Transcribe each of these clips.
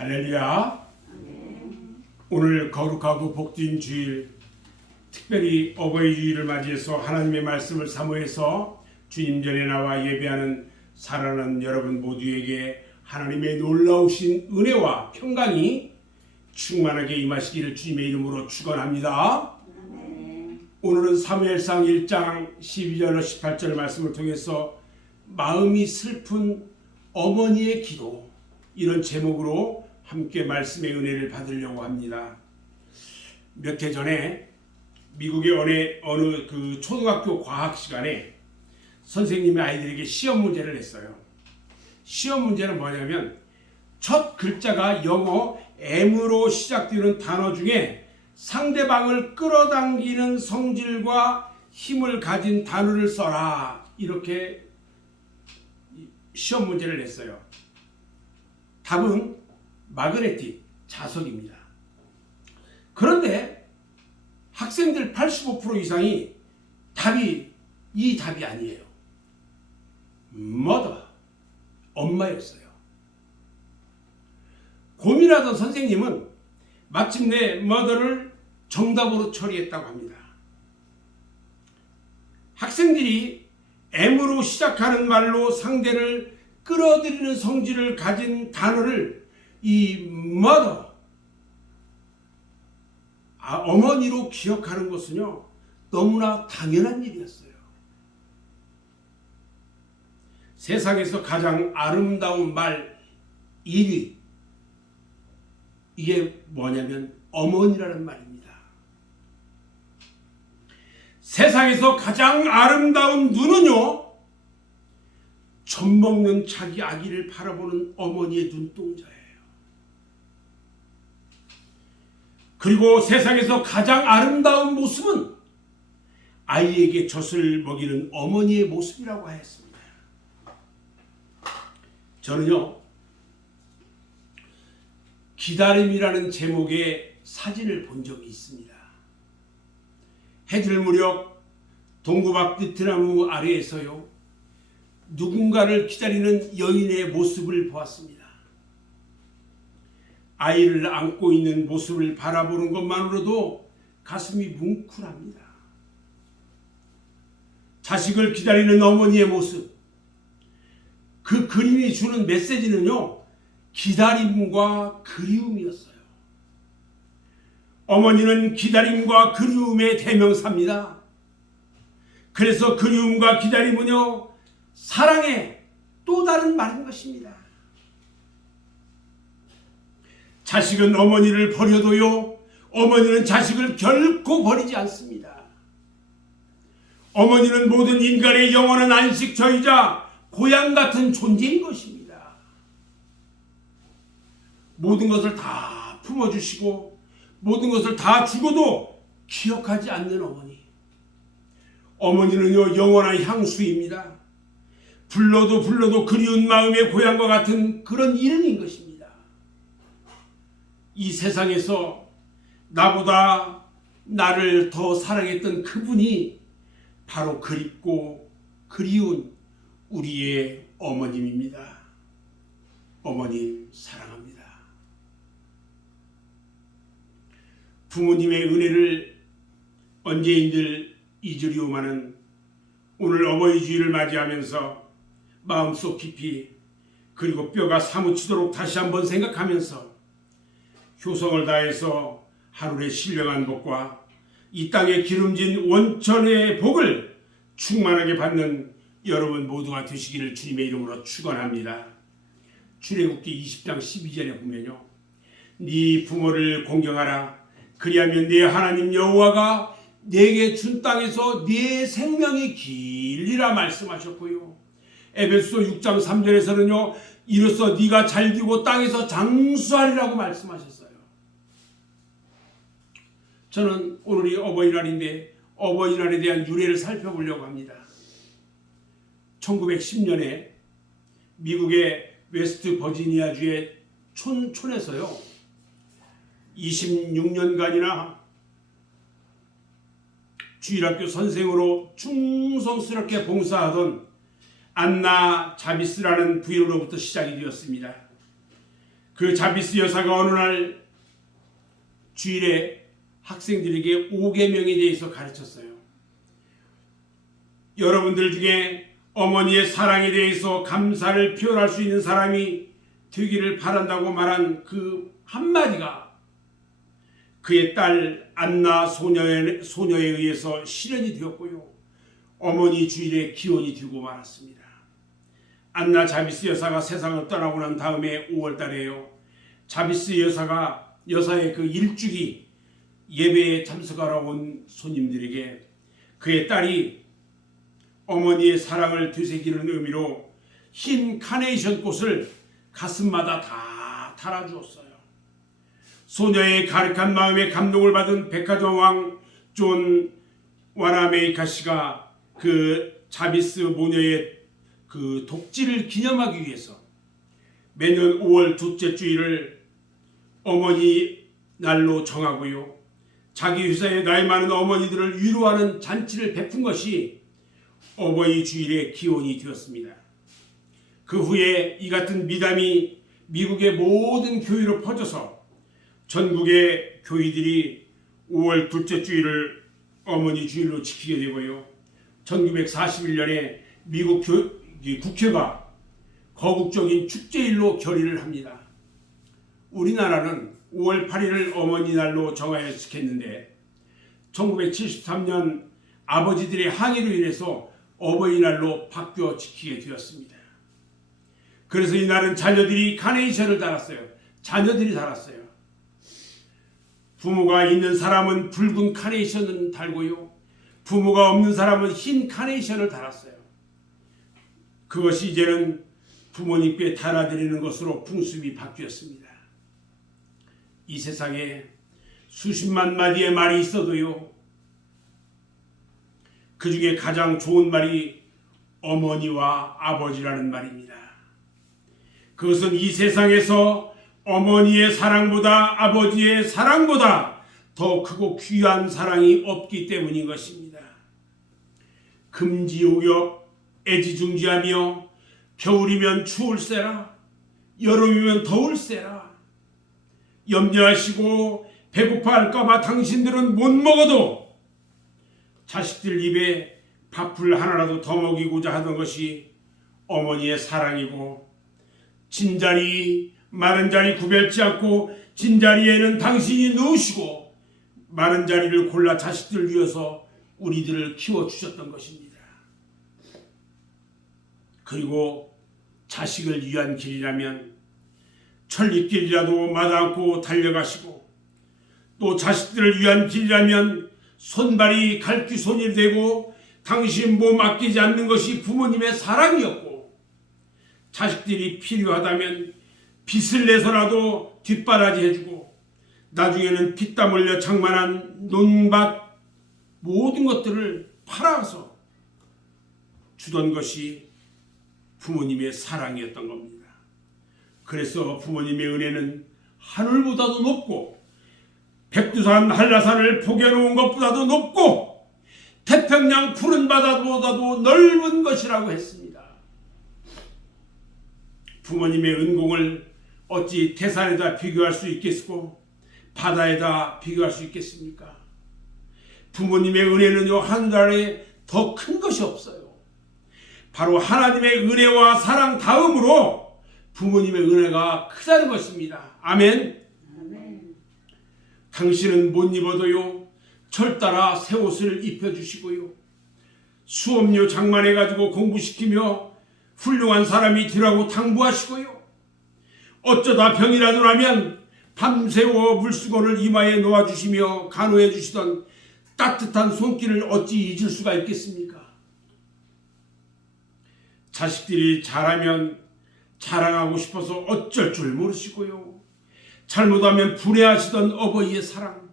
할렐루야. 오늘 거룩하고 복된 주일, 특별히 어버이 주일을 맞이해서 하나님의 말씀을 사모해서 주님 전에 나와 예배하는 사랑하는 여러분 모두에게 하나님의 놀라우신 은혜와 평강이 충만하게 임하시기를 주님의 이름으로 축원합니다. 오늘은 사무엘상 1장 12절 18절 말씀을 통해서 마음이 슬픈 어머니의 기도, 이런 제목으로 함께 말씀의 은혜를 받으려고 합니다. 몇 해 전에 미국의 어느 그 초등학교 과학 시간에 선생님이 아이들에게 시험 문제를 냈어요. 시험 문제는 뭐냐면 첫 글자가 영어 M으로 시작되는 단어 중에 상대방을 끌어당기는 성질과 힘을 가진 단어를 써라, 이렇게 시험 문제를 냈어요. 답은 마그네틱, 자석입니다. 그런데 학생들 85% 이상이 이 답이 아니에요. mother, 엄마였어요. 고민하던 선생님은 마침내 mother를 정답으로 처리했다고 합니다. 학생들이 M으로 시작하는 말로 상대를 끌어들이는 성질을 가진 단어를 이 mother, 어머니로 기억하는 것은요, 너무나 당연한 일이었어요. 세상에서 가장 아름다운 말 1위, 이게 뭐냐면 어머니라는 말입니다. 세상에서 가장 아름다운 눈은요, 젖먹는 자기 아기를 바라보는 어머니의 눈동자예요. 그리고 세상에서 가장 아름다운 모습은 아이에게 젖을 먹이는 어머니의 모습이라고 하였습니다. 저는요, 기다림이라는 제목의 사진을 본 적이 있습니다. 해질 무렵 동구 밖 느티나무 아래에서요, 누군가를 기다리는 여인의 모습을 보았습니다. 아이를 안고 있는 모습을 바라보는 것만으로도 가슴이 뭉클합니다. 자식을 기다리는 어머니의 모습, 그 그림이 주는 메시지는요, 기다림과 그리움이었어요. 어머니는 기다림과 그리움의 대명사입니다. 그래서 그리움과 기다림은요, 사랑의 또 다른 말인 것입니다. 자식은 어머니를 버려도요, 어머니는 자식을 결코 버리지 않습니다. 어머니는 모든 인간의 영원한 안식처이자 고향 같은 존재인 것입니다. 모든 것을 다 품어주시고 모든 것을 다 주고도 기억하지 않는 어머니. 어머니는요, 영원한 향수입니다. 불러도 그리운 마음의 고향과 같은 그런 이름인 것입니다. 이 세상에서 나보다 나를 더 사랑했던 그분이 바로 그립고 그리운 우리의 어머님입니다. 어머님 사랑합니다. 부모님의 은혜를 언제인들 잊으리오마는 오늘 어버이 주일을 맞이하면서 마음속 깊이, 그리고 뼈가 사무치도록 다시 한번 생각하면서 효성을 다해서 하루의 신령한 복과 이 땅에 기름진 원천의 복을 충만하게 받는 여러분 모두가 되시기를 주님의 이름으로 축원합니다. 출애굽기 20장 12절에 보면요, 네 부모를 공경하라. 그리하면 네 하나님 여호와가 네게 준 땅에서 네 생명이 길리라 말씀하셨고요. 에베소 6장 3절에서는요, 이로써 네가 잘되고 땅에서 장수하리라고 말씀하셨어요. 저는 오늘이 어버이날인데 어버이날에 대한 유래를 살펴보려고 합니다. 1910년에 미국의 웨스트 버지니아주의 촌에서요, 26년간이나 주일학교 선생으로 충성스럽게 봉사하던 안나 자비스라는 부인으로부터 시작이 되었습니다. 그 자비스 여사가 어느 날 주일에 학생들에게 5계명에 대해서 가르쳤어요. 여러분들 중에 어머니의 사랑에 대해서 감사를 표현할 수 있는 사람이 되기를 바란다고 말한 그 한마디가 그의 딸 안나 소녀에 의해서 실현이 되었고요. 어머니 주일에 기원이 되고 말았습니다. 안나 자비스 여사가 세상을 떠나고 난 다음에 5월 달에요. 자비스 여사의 그 일주기 예배에 참석하러 온 손님들에게 그의 딸이 어머니의 사랑을 되새기는 의미로 흰 카네이션 꽃을 가슴마다 다 달아주었어요. 소녀의 가득한 마음에 감동을 받은 백화점 왕 존 와나메이카 씨가 그 자비스 모녀의 그 독지를 기념하기 위해서 매년 5월 둘째 주일을 어머니 날로 정하고요. 자기 회사에 나이 많은 어머니들을 위로하는 잔치를 베푼 것이 어버이 주일의 기원이 되었습니다. 그 후에 이 같은 미담이 미국의 모든 교회로 퍼져서 전국의 교회들이 5월 둘째 주일을 어머니 주일로 지키게 되고요. 1941년에 미국 국회가 거국적인 축제일로 결의를 합니다. 우리나라는 5월 8일을 어머니 날로 정하여 지켰는데 1973년 아버지들의 항의로 인해서 어버이날로 바뀌어 지키게 되었습니다. 그래서 이날은 자녀들이 카네이션을 달았어요. 자녀들이 달았어요. 부모가 있는 사람은 붉은 카네이션을 달고요. 부모가 없는 사람은 흰 카네이션을 달았어요. 그것이 이제는 부모님께 달아드리는 것으로 풍습이 바뀌었습니다. 이 세상에 수십만 마디의 말이 있어도요. 그 중에 가장 좋은 말이 어머니와 아버지라는 말입니다. 그것은 이 세상에서 어머니의 사랑보다 아버지의 사랑보다 더 크고 귀한 사랑이 없기 때문인 것입니다. 금지옥역 애지중지하며 겨울이면 추울세라 여름이면 더울세라 염려하시고 배고파할까봐 당신들은 못 먹어도 자식들 입에 밥을 하나라도 더 먹이고자 하던 것이 어머니의 사랑이고 진자리 마른 자리 구별지 않고 진자리에는 당신이 누우시고 마른 자리를 골라 자식들을 위해서 우리들을 키워주셨던 것입니다. 그리고 자식을 위한 길이라면 천리길이라도 마다않고 달려가시고 또 자식들을 위한 길이라면 손발이 갈퀴손이 되고 당신 몸 아끼지 않는 것이 부모님의 사랑이었고 자식들이 필요하다면 빚을 내서라도 뒷바라지 해주고 나중에는 피땀 흘려 장만한 논밭 모든 것들을 팔아서 주던 것이 부모님의 사랑이었던 겁니다. 그래서 부모님의 은혜는 하늘보다도 높고 백두산 한라산을 포개놓은 것보다도 높고 태평양 푸른 바다보다도 넓은 것이라고 했습니다. 부모님의 은공을 어찌 태산에다 비교할 수 있겠고 바다에다 비교할 수 있겠습니까? 부모님의 은혜는요 하늘에 더 큰 것이 없어요. 바로 하나님의 은혜와 사랑 다음으로 부모님의 은혜가 크다는 것입니다. 아멘. 아멘. 당신은 못 입어도요 철 따라 새 옷을 입혀주시고요 수업료 장만해가지고 공부시키며 훌륭한 사람이 되라고 당부하시고요 어쩌다 병이라도 나면 밤새워 물수건을 이마에 놓아주시며 간호해 주시던 따뜻한 손길을 어찌 잊을 수가 있겠습니까? 자식들이 잘하면 자랑하고 싶어서 어쩔 줄 모르시고요 잘못하면 불행하시던 어버이의 사랑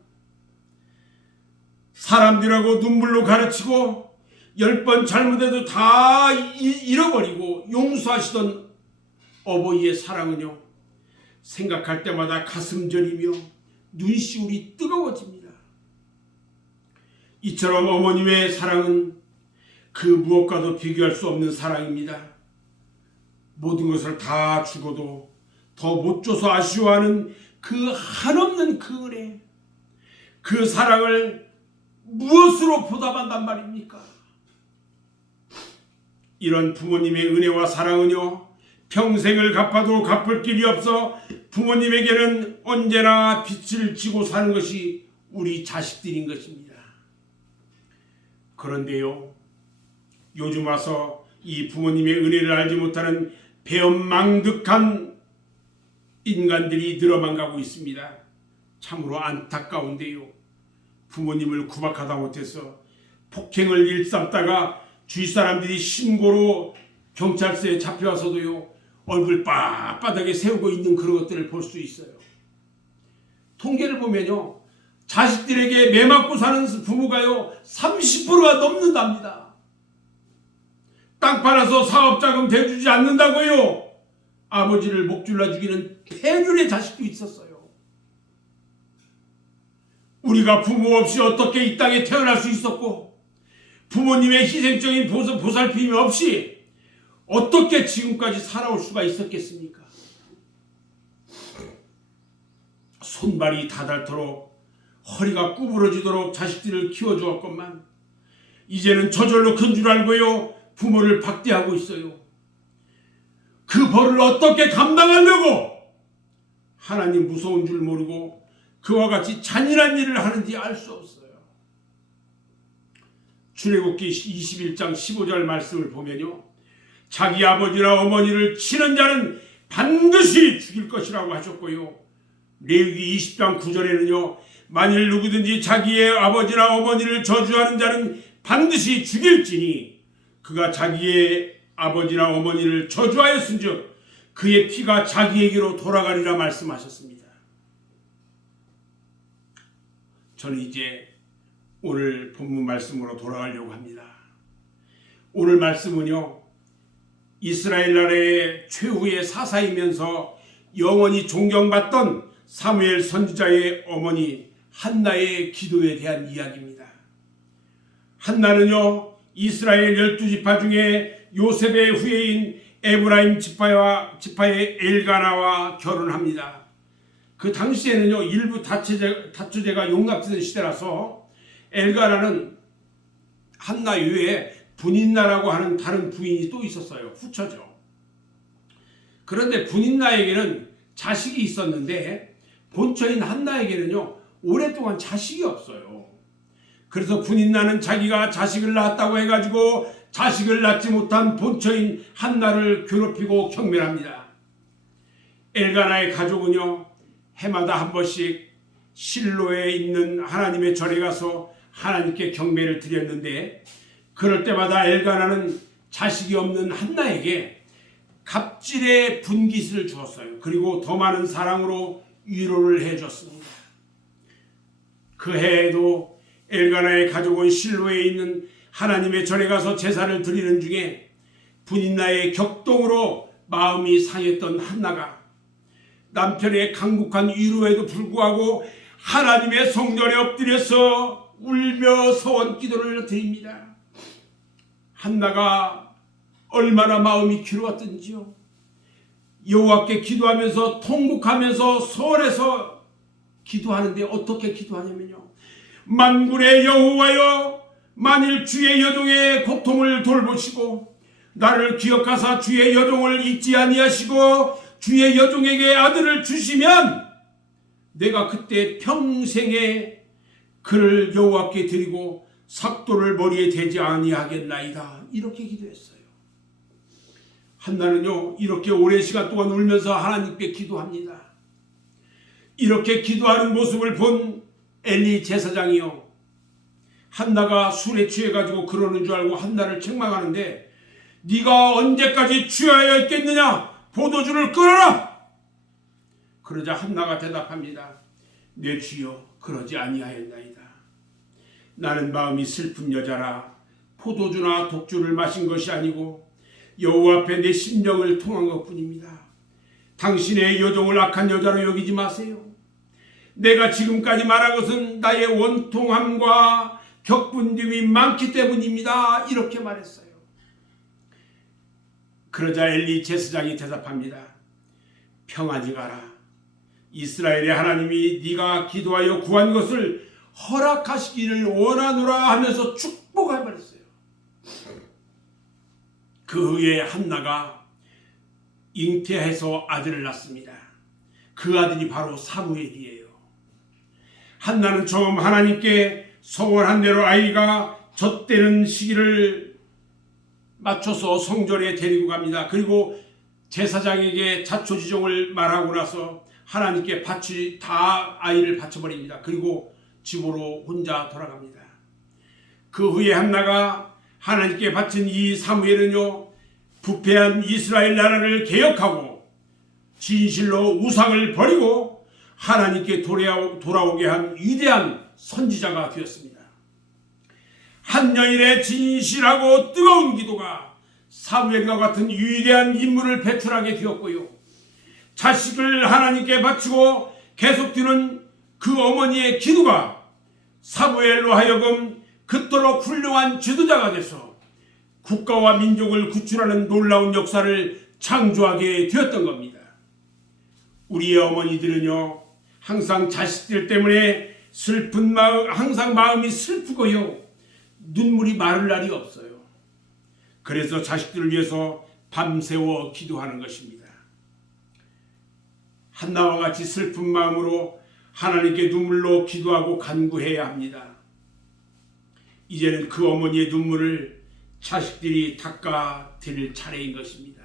사람들하고 눈물로 가르치고 10번 잘못해도 다 잃어버리고 용서하시던 어버이의 사랑은요 생각할 때마다 가슴 저리며 눈시울이 뜨거워집니다. 이처럼 어머님의 사랑은 그 무엇과도 비교할 수 없는 사랑입니다. 모든 것을 다 주고도 더 못 줘서 아쉬워하는 그 한없는 그 은혜, 그 사랑을 무엇으로 보답한단 말입니까? 이런 부모님의 은혜와 사랑은요, 평생을 갚아도 갚을 길이 없어 부모님에게는 언제나 빚을 지고 사는 것이 우리 자식들인 것입니다. 그런데요, 요즘 와서 이 부모님의 은혜를 알지 못하는 배은망덕한 인간들이 늘어만 가고 있습니다. 참으로 안타까운데요, 부모님을 구박하다 못해서 폭행을 일삼다가 주위 사람들이 신고로 경찰서에 잡혀와서도요, 얼굴 빳빳하게 세우고 있는 그런 것들을 볼 수 있어요. 통계를 보면요, 자식들에게 매맞고 사는 부모가요 30%가 넘는답니다. 땅 팔아서 사업자금 대주지 않는다고요. 아버지를 목줄라 죽이는 폐륜의 자식도 있었어요. 우리가 부모 없이 어떻게 이 땅에 태어날 수 있었고, 부모님의 희생적인 보살핌이 없이 어떻게 지금까지 살아올 수가 있었겠습니까? 손발이 다닳도록 허리가 구부러지도록 자식들을 키워주었건만 이제는 저절로 큰 줄 알고요, 부모를 박대하고 있어요. 그 벌을 어떻게 감당하려고 하나님 무서운 줄 모르고 그와 같이 잔인한 일을 하는지 알 수 없어요. 출애굽기 21장 15절 말씀을 보면요, 자기 아버지나 어머니를 치는 자는 반드시 죽일 것이라고 하셨고요, 레위기 20장 9절에는요, 만일 누구든지 자기의 아버지나 어머니를 저주하는 자는 반드시 죽일지니 그가 자기의 아버지나 어머니를 저주하였은즉 그의 피가 자기에게로 돌아가리라 말씀하셨습니다. 저는 이제 오늘 본문 말씀으로 돌아가려고 합니다. 오늘 말씀은요, 이스라엘 나라의 최후의 사사이면서 영원히 존경받던 사무엘 선지자의 어머니 한나의 기도에 대한 이야기입니다. 한나는요, 이스라엘 12지파 중에 요셉의 후예인 에브라임 지파의 엘가나와 결혼합니다. 그 당시에는요, 일부 다처제가 용납되던 시대라서 엘가나는 한나 이외에 분인나라고 하는 다른 부인이 또 있었어요. 후처죠. 그런데 분인나에게는 자식이 있었는데 본처인 한나에게는요, 오랫동안 자식이 없어요. 그래서 분인나는 자기가 자식을 낳았다고 해가지고 자식을 낳지 못한 본처인 한나를 괴롭히고 경멸합니다. 엘가나의 가족은요, 해마다 한 번씩 실로에 있는 하나님의 절에 가서 하나님께 경배를 드렸는데, 그럴 때마다 엘가나는 자식이 없는 한나에게 갑질의 분깃을 주었어요. 그리고 더 많은 사랑으로 위로를 해줬습니다. 그 해에도 엘가나의 가족은 실로에 있는 하나님의 절에 가서 제사를 드리는 중에 분인나의 격동으로 마음이 상했던 한나가 남편의 강국한 위로에도 불구하고 하나님의 성전에 엎드려서 울며 서원 기도를 드립니다. 한나가 얼마나 마음이 괴로웠던지요. 여호와께 기도하면서 통곡하면서 서원해서 기도하는데 어떻게 기도하냐면요, 만군의 여호와여, 만일 주의 여종의 고통을 돌보시고 나를 기억하사 주의 여종을 잊지 아니하시고 주의 여종에게 아들을 주시면 내가 그때 평생에 그를 여호와께 드리고 삭도를 머리에 대지 아니하겠나이다. 이렇게 기도했어요. 한나는요, 이렇게 오랜 시간 동안 울면서 하나님께 기도합니다. 이렇게 기도하는 모습을 본 엘리 제사장이요, 한나가 술에 취해가지고 그러는 줄 알고 한나를 책망하는데, 네가 언제까지 취하여 있겠느냐, 포도주를 끊어라. 그러자 한나가 대답합니다. 내 주여, 그러지 아니하였나이다. 나는 마음이 슬픈 여자라 포도주나 독주를 마신 것이 아니고 여호와 앞에 내 심령을 통한 것뿐입니다. 당신의 여종을 악한 여자로 여기지 마세요. 내가 지금까지 말한 것은 나의 원통함과 격분됨이 많기 때문입니다. 이렇게 말했어요. 그러자 엘리 제사장이 대답합니다. 평안히 가라. 이스라엘의 하나님이 네가 기도하여 구한 것을 허락하시기를 원하노라 하면서 축복해버렸어요. 그 후에 한나가 잉태해서 아들을 낳습니다. 그 아들이 바로 사무엘이에요. 한나는 처음 하나님께 서원한 대로 아이가 젖되는 시기를 맞춰서 성전에 데리고 갑니다. 그리고 제사장에게 자초지종을 말하고 나서 하나님께 다 아이를 바쳐버립니다. 그리고 집으로 혼자 돌아갑니다. 그 후에 한나가 하나님께 바친 이 사무엘은요, 부패한 이스라엘 나라를 개혁하고 진실로 우상을 버리고 하나님께 돌아오게 한 위대한 선지자가 되었습니다. 한 여인의 진실하고 뜨거운 기도가 사무엘과 같은 위대한 인물을 배출하게 되었고요, 자식을 하나님께 바치고 계속되는 그 어머니의 기도가 사무엘로 하여금 그토록 훌륭한 지도자가 돼서 국가와 민족을 구출하는 놀라운 역사를 창조하게 되었던 겁니다. 우리의 어머니들은요, 항상 자식들 때문에 슬픈 마음, 항상 마음이 슬프고요, 눈물이 마를 날이 없어요. 그래서 자식들을 위해서 밤새워 기도하는 것입니다. 한나와 같이 슬픈 마음으로 하나님께 눈물로 기도하고 간구해야 합니다. 이제는 그 어머니의 눈물을 자식들이 닦아드릴 차례인 것입니다.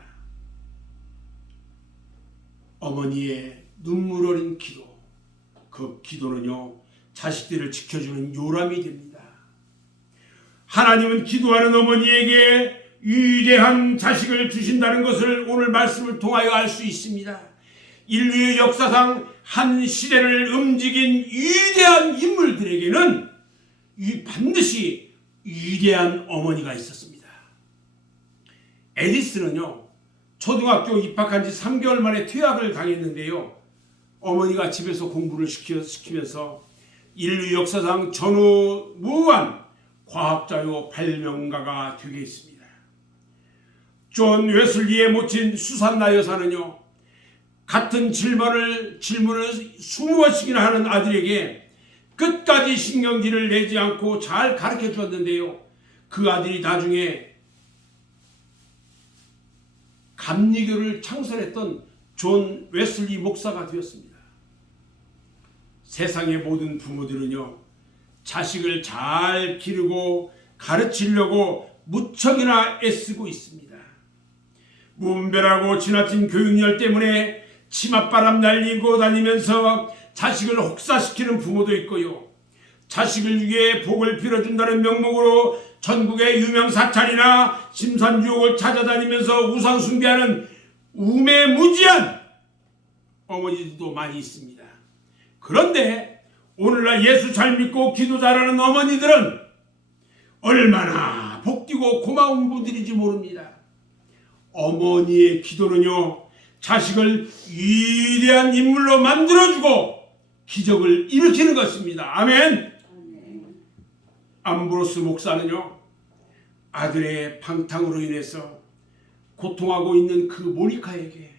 어머니의 눈물 어린 기도, 그 기도는요, 자식들을 지켜주는 요람이 됩니다. 하나님은 기도하는 어머니에게 위대한 자식을 주신다는 것을 오늘 말씀을 통하여 알 수 있습니다. 인류의 역사상 한 시대를 움직인 위대한 인물들에게는 반드시 위대한 어머니가 있었습니다. 에디슨은요, 초등학교 입학한 지 3개월 만에 퇴학을 당했는데요, 어머니가 집에서 공부를 시키면서 인류 역사상 전무후무한 과학자요 발명가가 되게 했습니다. 존 웨슬리의 모친 수산나 여사는요, 같은 질문을 20번씩이나 하는 아들에게 끝까지 신경질을 내지 않고 잘 가르쳐 주었는데요, 그 아들이 나중에 감리교를 창설했던 존 웨슬리 목사가 되었습니다. 세상의 모든 부모들은요, 자식을 잘 기르고 가르치려고 무척이나 애쓰고 있습니다. 무분별하고 지나친 교육열 때문에 치맛바람 날리고 다니면서 자식을 혹사시키는 부모도 있고요, 자식을 위해 복을 빌어준다는 명목으로 전국의 유명 사찰이나 심산유옥을 찾아다니면서 우상 숭배하는 우매무지한 어머니들도 많이 있습니다. 그런데 오늘날 예수 잘 믿고 기도 잘하는 어머니들은 얼마나 복되고 고마운 분들인지 모릅니다. 어머니의 기도는요, 자식을 위대한 인물로 만들어주고 기적을 일으키는 것입니다. 아멘. 암브로스 목사는요, 아들의 방탕으로 인해서 고통하고 있는 그 모니카에게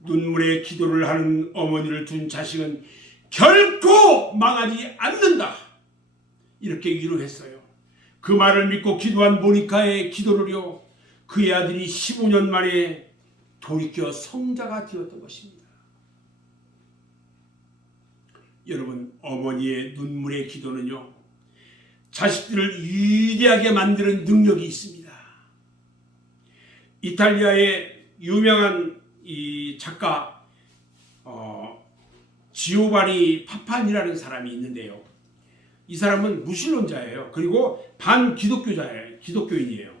눈물의 기도를 하는 어머니를 둔 자식은 결코 망하지 않는다, 이렇게 위로했어요. 그 말을 믿고 기도한 모니카의 기도를요, 그의 아들이 15년 만에 돌이켜 성자가 되었던 것입니다. 여러분, 어머니의 눈물의 기도는요, 자식들을 위대하게 만드는 능력이 있습니다. 이탈리아의 유명한 이 작가 지오바니 파파니라는 사람이 있는데요, 이 사람은 무신론자예요. 그리고 기독교인이에요.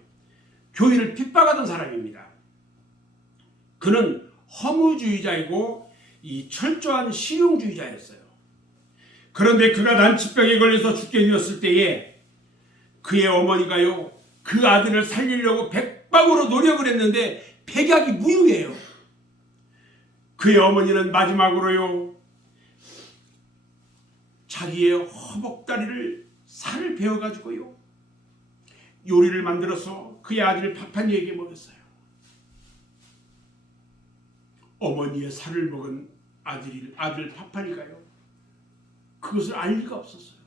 교회를 핍박하던 사람입니다. 그는 허무주의자이고 이 철저한 실용주의자였어요. 그런데 그가 난치병에 걸려서 죽게 되었을 때에 그의 어머니가요, 그 아들을 살리려고 백방으로 노력을 했는데 백약이 무효예요. 그의 어머니는 마지막으로요, 자기의 허벅다리를 살을 베어가지고요, 요리를 만들어서 그의 아들 파파니에게 먹였어요. 어머니의 살을 먹은 아들 파파니가요. 그것을 알 리가 없었어요.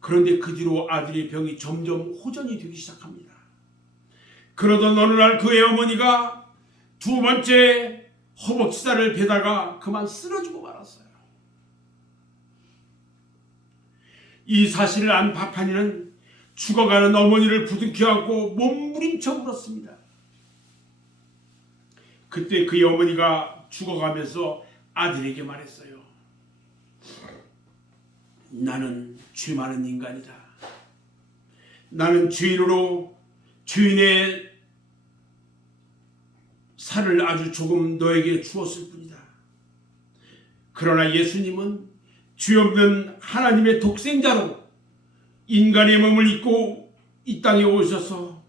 그런데 그 뒤로 아들의 병이 점점 호전이 되기 시작합니다. 그러던 어느 날 그의 어머니가 두 번째 허벅지살을 베다가 그만 쓰러지고 말았어요. 이 사실을 안 파파니는 죽어가는 어머니를 부둥켜 안고 몸부림쳐 울었습니다. 그때 그의 어머니가 죽어가면서 아들에게 말했어요. 나는 죄 많은 인간이다. 나는 죄인으로 주인의 살을 아주 조금 너에게 주었을 뿐이다. 그러나 예수님은 죄 없는 하나님의 독생자로 인간의 몸을 입고 이 땅에 오셔서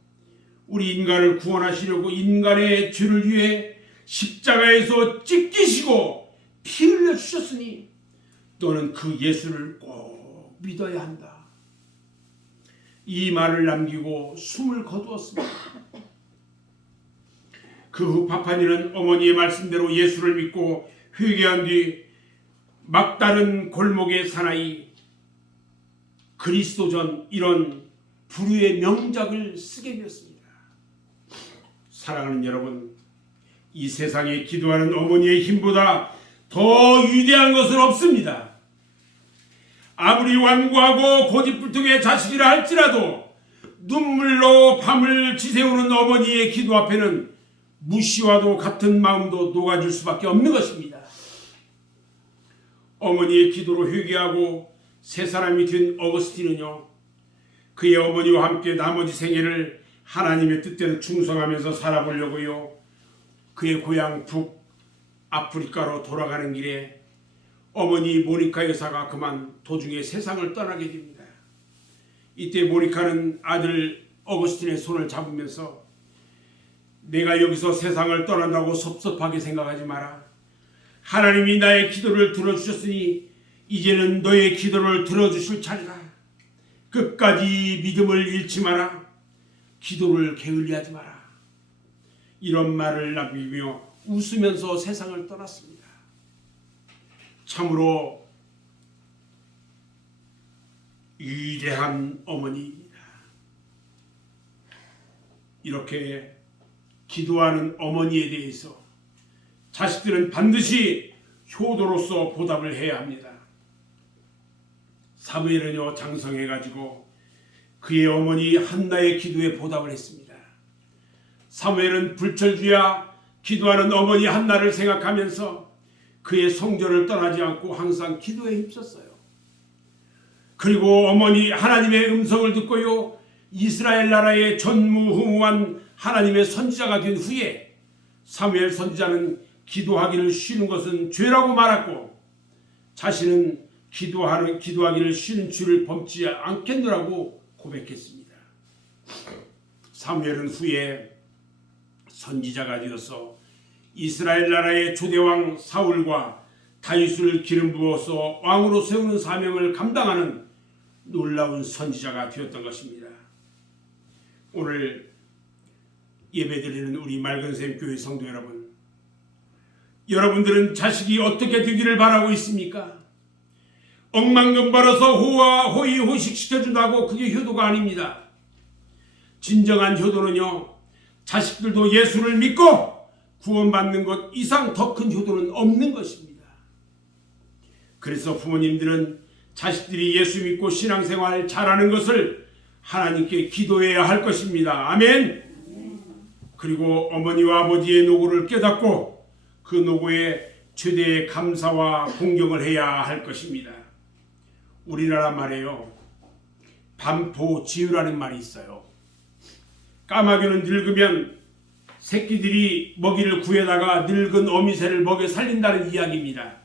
우리 인간을 구원하시려고 인간의 죄를 위해 십자가에서 찢기시고 피 흘려 주셨으니 너는 그 예수를 꼭 믿어야 한다. 이 말을 남기고 숨을 거두었습니다. 그 후 파파니는 어머니의 말씀대로 예수를 믿고 회개한 뒤 막다른 골목의 사나이 그리스도전 이런 불후의 명작을 쓰게 되었습니다. 사랑하는 여러분, 이 세상에 기도하는 어머니의 힘보다 더 위대한 것은 없습니다. 아무리 완고하고 고집불통의 자식이라 할지라도 눈물로 밤을 지새우는 어머니의 기도 앞에는 무시와도 같은 마음도 녹아질 수밖에 없는 것입니다. 어머니의 기도로 회개하고 새 사람이 된 어거스틴은요, 그의 어머니와 함께 나머지 생애를 하나님의 뜻대로 충성하면서 살아보려고요, 그의 고향 북아프리카로 돌아가는 길에 어머니 모니카 여사가 그만 도중에 세상을 떠나게 됩니다. 이때 모니카는 아들 어거스틴의 손을 잡으면서 내가 여기서 세상을 떠난다고 섭섭하게 생각하지 마라. 하나님이 나의 기도를 들어주셨으니 이제는 너의 기도를 들어주실 차례다. 끝까지 믿음을 잃지 마라. 기도를 게을리하지 마라. 이런 말을 남기며 웃으면서 세상을 떠났습니다. 참으로 위대한 어머니입니다. 이렇게 기도하는 어머니에 대해서 자식들은 반드시 효도로서 보답을 해야 합니다. 사무엘은요, 장성해가지고 그의 어머니 한나의 기도에 보답을 했습니다. 사무엘은 불철주야 기도하는 어머니 한나를 생각하면서 그의 성전을 떠나지 않고 항상 기도에 힘썼어요. 그리고 어머니 하나님의 음성을 듣고요, 이스라엘 나라의 전무후무한 하나님의 선지자가 된 후에 사무엘 선지자는 기도하기를 쉬는 것은 죄라고 말했고 자신은 기도하기를 쉬는 죄를 범치 않겠노라고 고백했습니다. 사무엘은 후에 선지자가 되어서 이스라엘 나라의 초대왕 사울과 다윗을 기름 부어서 왕으로 세우는 사명을 감당하는 놀라운 선지자가 되었던 것입니다. 오늘 예배드리는 우리 맑은샘 교회 성도 여러분, 여러분들은 자식이 어떻게 되기를 바라고 있습니까? 억만금 벌어서 호의 호식시켜준다고 그게 효도가 아닙니다. 진정한 효도는요, 자식들도 예수를 믿고 구원받는 것 이상 더 큰 효도는 없는 것입니다. 그래서 부모님들은 자식들이 예수 믿고 신앙생활 잘하는 것을 하나님께 기도해야 할 것입니다. 아멘. 그리고 어머니와 아버지의 노고를 깨닫고 그 노고에 최대의 감사와 공경을 해야 할 것입니다. 우리나라 말에요, 반포지유라는 말이 있어요. 까마귀는 늙으면 새끼들이 먹이를 구해다가 늙은 어미새를 먹여 살린다는 이야기입니다.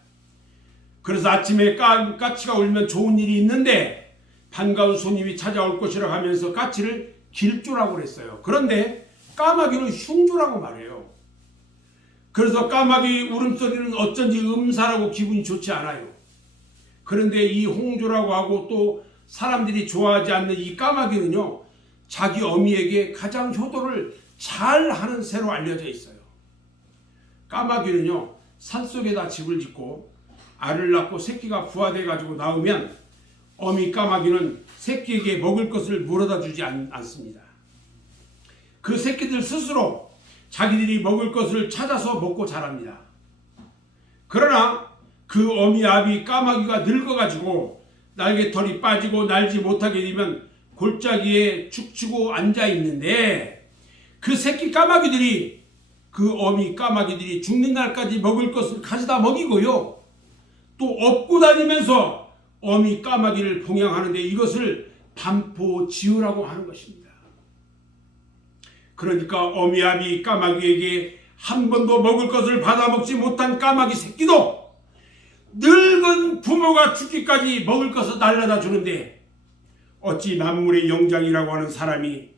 그래서 아침에 까치가 울면 좋은 일이 있는데 반가운 손님이 찾아올 것이라고 하면서 까치를 길조라고 그랬어요. 그런데 까마귀는 흉조라고 말해요. 그래서 까마귀 울음소리는 어쩐지 음산하고 기분이 좋지 않아요. 그런데 이 홍조라고 하고 또 사람들이 좋아하지 않는 이 까마귀는요, 자기 어미에게 가장 효도를 잘 하는 새로 알려져 있어요. 까마귀는요 산속에다 집을 짓고 알을 낳고 새끼가 부화돼 가지고 나오면 어미 까마귀는 새끼에게 먹을 것을 물어다 주지 않습니다. 그 새끼들 스스로 자기들이 먹을 것을 찾아서 먹고 자랍니다. 그러나 그 어미 아비 까마귀가 늙어가지고 날개털이 빠지고 날지 못하게 되면 골짜기에 죽치고 앉아 있는데 그 새끼 까마귀들이 그 어미 까마귀들이 죽는 날까지 먹을 것을 가져다 먹이고요. 또 업고 다니면서 어미 까마귀를 봉양하는데 이것을 반포지우라고 하는 것입니다. 그러니까 어미 아비 까마귀에게 한 번도 먹을 것을 받아먹지 못한 까마귀 새끼도 늙은 부모가 죽기까지 먹을 것을 날라다 주는데 어찌 만물의 영장이라고 하는 사람이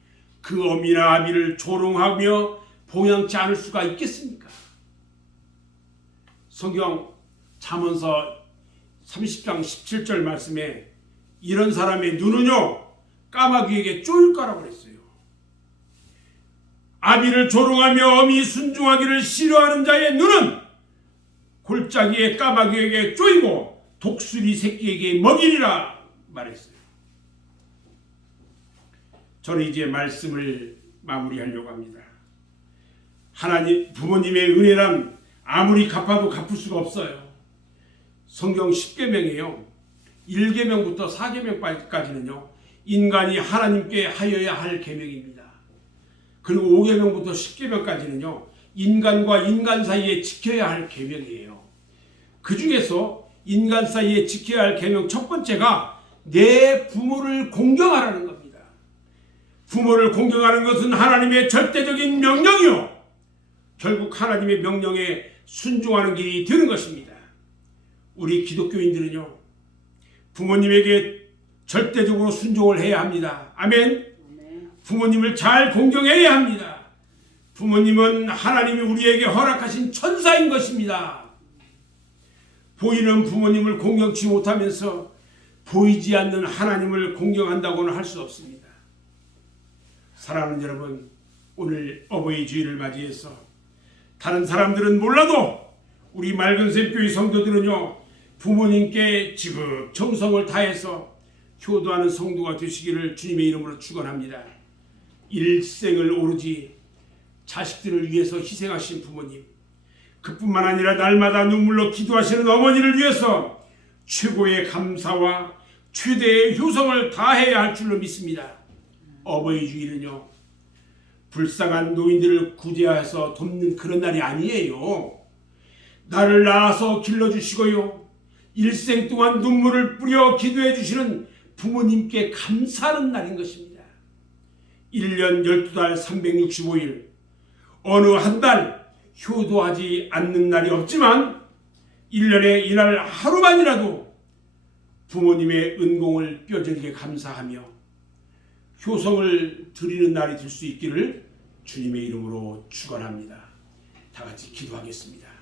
그 어미나 아비를 조롱하며 봉양치 않을 수가 있겠습니까? 성경 잠언서 30장 17절 말씀에 이런 사람의 눈은요 까마귀에게 쪼일 거라고 그랬어요. 아비를 조롱하며 어미 순종하기를 싫어하는 자의 눈은 골짜기에 까마귀에게 쪼이고 독수리 새끼에게 먹이리라 말했어요. 저는 이제 말씀을 마무리하려고 합니다. 하나님 부모님의 은혜란 아무리 갚아도 갚을 수가 없어요. 성경 10계명이에요. 1계명부터 4계명까지는요 인간이 하나님께 하여야 할 계명입니다. 그리고 5계명부터 10계명까지는요 인간과 인간 사이에 지켜야 할 계명이에요. 그 중에서 인간 사이에 지켜야 할 계명 첫 번째가 내 부모를 공경하라는 겁니다. 부모를 공경하는 것은 하나님의 절대적인 명령이요 결국 하나님의 명령에 순종하는 길이 되는 것입니다. 우리 기독교인들은요 부모님에게 절대적으로 순종을 해야 합니다. 아멘. 부모님을 잘 공경해야 합니다. 부모님은 하나님이 우리에게 허락하신 천사인 것입니다. 보이는 부모님을 공경치 못하면서 보이지 않는 하나님을 공경한다고는 할 수 없습니다. 사랑하는 여러분, 오늘 어버이 주일을 맞이해서 다른 사람들은 몰라도 우리 맑은샘 교회 성도들은요 부모님께 지극정성을 다해서 효도하는 성도가 되시기를 주님의 이름으로 축원합니다. 일생을 오로지 자식들을 위해서 희생하신 부모님, 그뿐만 아니라 날마다 눈물로 기도하시는 어머니를 위해서 최고의 감사와 최대의 효성을 다해야 할 줄로 믿습니다. 어버이 주일은요 불쌍한 노인들을 구제해서 돕는 그런 날이 아니에요. 나를 낳아서 길러주시고요 일생 동안 눈물을 뿌려 기도해 주시는 부모님께 감사하는 날인 것입니다. 1년 12달 365일 어느 한 달 효도하지 않는 날이 없지만 1년에 이날 하루만이라도 부모님의 은공을 뼈저리게 감사하며 효성을 드리는 날이 될 수 있기를 주님의 이름으로 축원합니다. 다 같이 기도하겠습니다.